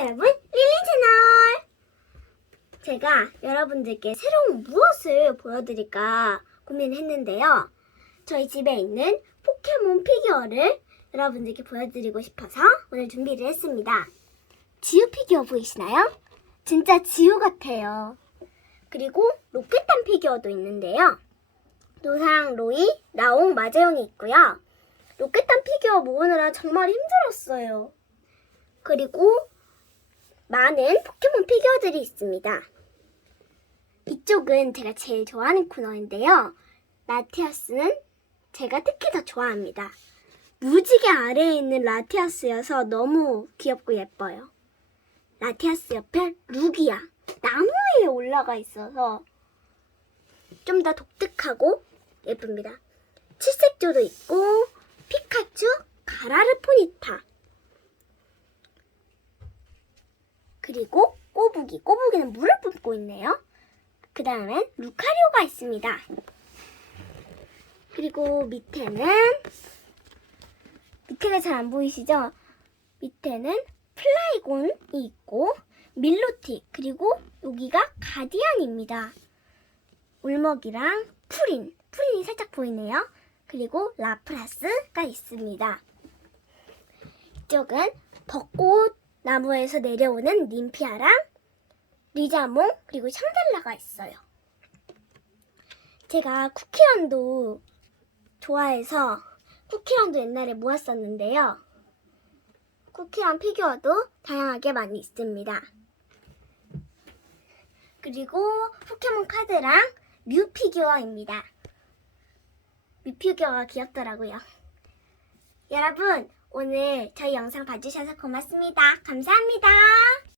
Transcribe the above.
여러분, 릴리 채널! 제가 여러분들께 새로운 무엇을 보여드릴까 고민했는데요. 저희 집에 있는 포켓몬 피규어를 여러분들께 보여드리고 싶어서 오늘 준비를 했습니다. 지우 피규어 보이시나요? 진짜 지우 같아요. 그리고 로켓탄 피규어도 있는데요. 노상, 로이, 나옹, 마재용이 있고요. 로켓탄 피규어 모으느라 정말 힘들었어요. 그리고 많은 포켓몬 피규어들이 있습니다. 이쪽은 제가 제일 좋아하는 코너인데요. 라티아스는 제가 특히 더 좋아합니다. 무지개 아래에 있는 라티아스여서 너무 귀엽고 예뻐요. 라티아스 옆에 루기아, 나무에 올라가 있어서 좀 더 독특하고 예쁩니다. 칠색조도 있고 피카츄, 가라르포니타 그리고 꼬부기, 꼬부기는 물을 뿜고 있네요. 그 다음엔 루카리오가 있습니다. 그리고 밑에는 밑에가 잘 안 보이시죠? 밑에는 플라이곤이 있고 밀로티 그리고 여기가 가디안입니다. 울먹이랑 푸린, 푸린이 살짝 보이네요. 그리고 라프라스가 있습니다. 이쪽은 벚꽃 나무에서 내려오는 님피아랑 리자몽 그리고 샹달라가 있어요. 제가 쿠키런도 좋아해서 쿠키런도 옛날에 모았었는데요. 쿠키런 피규어도 다양하게 많이 있습니다. 그리고 포켓몬 카드랑 뮤 피규어입니다. 뮤 피규어가 귀엽더라고요. 여러분, 오늘 저희 영상 봐주셔서 고맙습니다. 감사합니다.